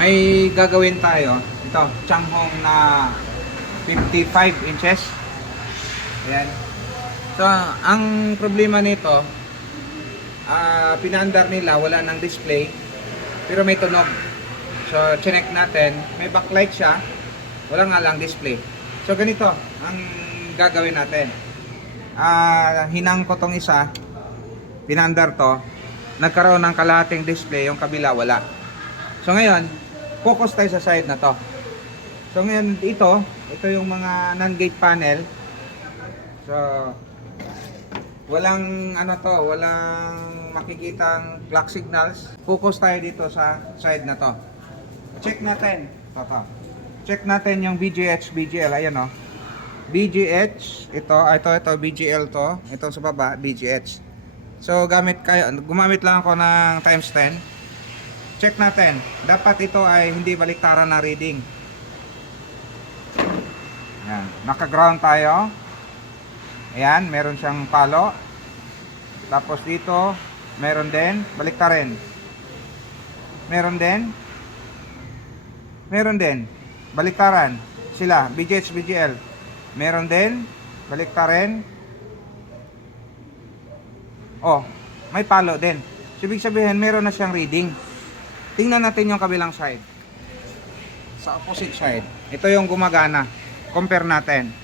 may gagawin tayo. Ito, Changhong na 55 inches. Ayan. So, ang problema nito, pinaandar nila, wala ng display, pero may tunog. So, chinek natin, may backlight siya, wala nga lang display. So, ganito ang gagawin natin. Hinang ko tong isa, pinaandar to, nagkaroon ng kalahating display, yung kabila wala. So, ngayon, focus tayo sa side na to. So, ngayon, ito yung mga non-gate panel. So, walang walang makikitang clock signals. Focus tayo dito sa side na to. Check natin. Ito. Check natin yung VGH, BGL. Ayan o. VGH, ito, BGL to. Ito sa baba, VGH. So, gumamit lang ako ng times 10. Check natin. Dapat ito ay hindi baliktaran na reading. Ayan. Naka-ground tayo. Ayan, meron siyang palo. Tapos dito, meron din, baliktarin. Meron din, baliktaran. Sila, BGH, BGL. Meron din, baliktarin. Oh, may palo din. So, ibig sabihin, meron na siyang reading. Tingnan natin yung kabilang side. Sa opposite side. Ito yung gumagana. Compare natin.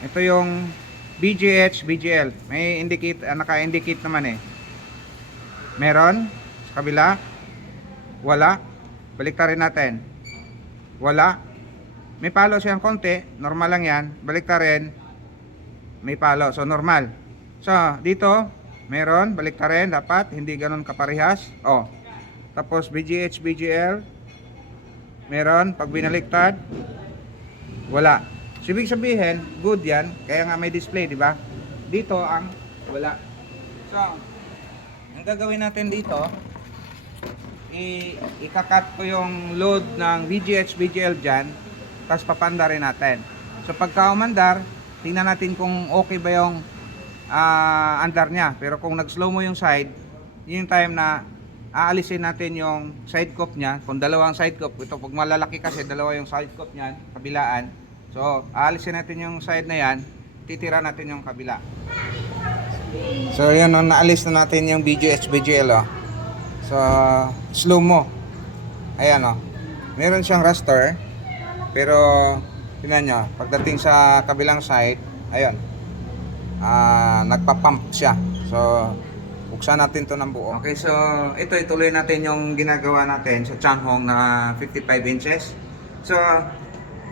Ito yung BGH, BGL. May indicate, naka-indicate naman eh. Meron sa kabila. Wala. Baliktarin natin. Wala. May palo siyang konti, normal lang 'yan. Baliktarin. May palo, so normal. So, dito meron, baliktarin dapat hindi ganoon kaparehas. Oh. Tapos BGH, BGL. Meron pag binaliktad. Wala. So, ibig sabihin, good yan. Kaya nga may display, di ba? Dito ang wala. So, ang gagawin natin dito, ikakat ko yung load ng VGH, VGL dyan, tapos papandarin natin. So, pagka umandar, tingnan natin kung okay ba yung andar niya. Pero kung nag-slow mo yung side, yung time na aalisin natin yung side cup niya. Kung dalawang side cup, ito pag malalaki kasi, dalawa yung side cup niyan, kabilaan. So, aalisin natin yung side na yan, titira natin yung kabila. So, yun, naalis na natin yung BGH, BGL, oh. So, slow mo. Ayan, oh. Meron siyang raster, pero, tingnan nyo, pagdating sa kabilang side, ayun, nagpa-pump siya. So, buksan natin to ng buo. Okay, so, ito, ituloy natin yung ginagawa natin sa Changhong na 55 inches. So,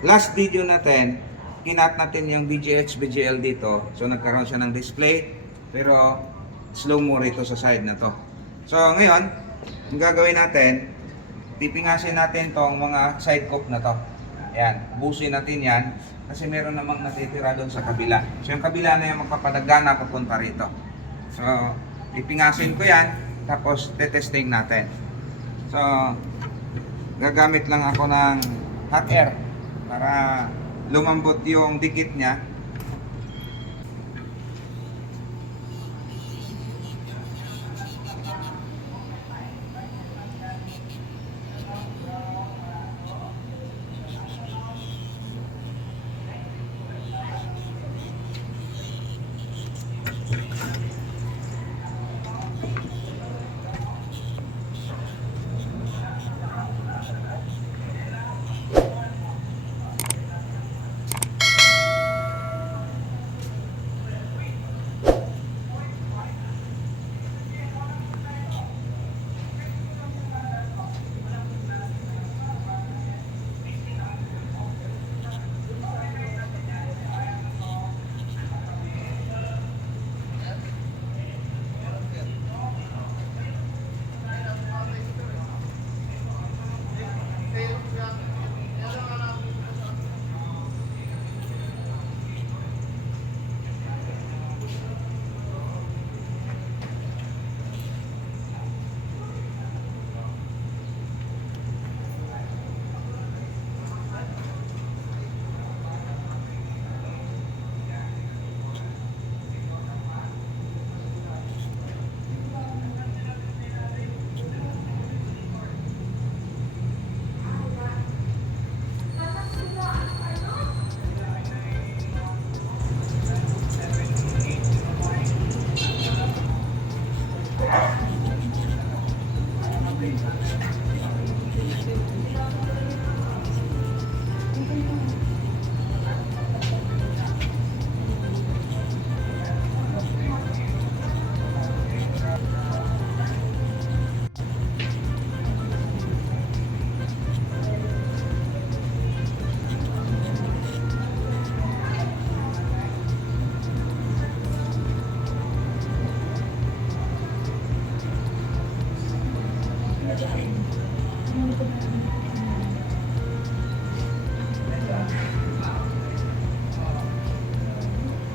last video natin, kinat natin yung BGH, BGL dito. So, nagkaroon siya ng display. Pero, slow mo rito sa side na to. So, ngayon, yung gagawin natin, pipingasin natin tong mga side cup na to. Ayan, busin natin yan. Kasi meron namang natitira doon sa kabila. So, yung kabila na yung magpapadagana papunta rito. So, pipingasin ko yan. Tapos, tetesting natin. So, gagamit lang ako ng hot air para lumambot yung dikit niya.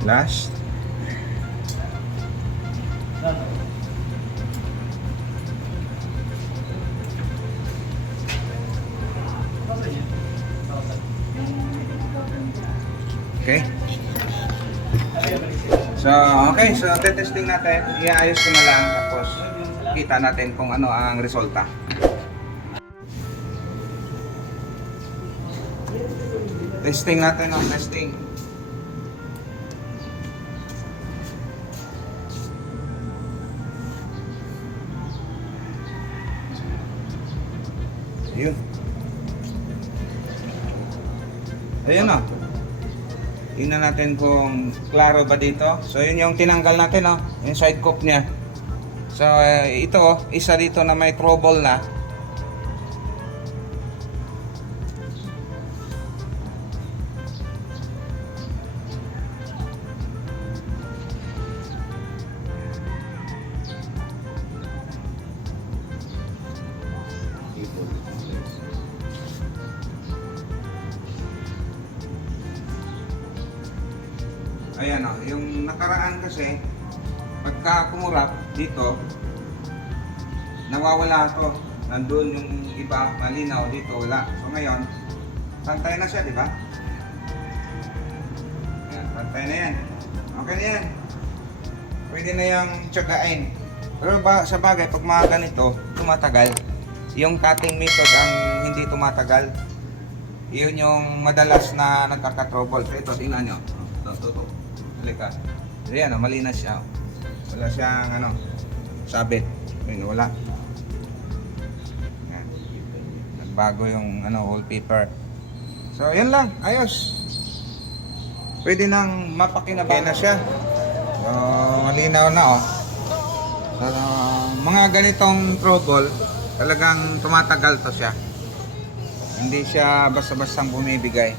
Last. Okay. So tetesting natin. Iayos ko na lang tapos kita natin kung ano ang resulta. Testing natin ang testing. Yun. Ayun o. Tingnan natin kung klaro ba dito. So yun yung tinanggal natin o. Yung side cup niya. So ito isa dito na may trouble na. Ayan o, yung nakaraan kasi pagka kumurap dito nawawala to. Nandun yung iba malinaw, dito wala. So ngayon pantay na siya, di ba? Ayan, pantay na yan. Okay na yan. Pwede na yung tsagain. Pero sa bagay pag mga ganito tumatagal. Yung cutting method ang hindi tumatagal. Yun yung madalas na nagkaka-trouble. So ito, tingnan nyo. Ito. Halika. So yan, malinis siya. Wala siyang sabit. Ayun, wala. Yan. Nagbago yung wallpaper. So yan lang, ayos. Pwede nang mapakinabangan na siya. So malinaw na So, mga ganitong trouble, talagang tumatagal to siya. Hindi siya basta-bastang bumibigay.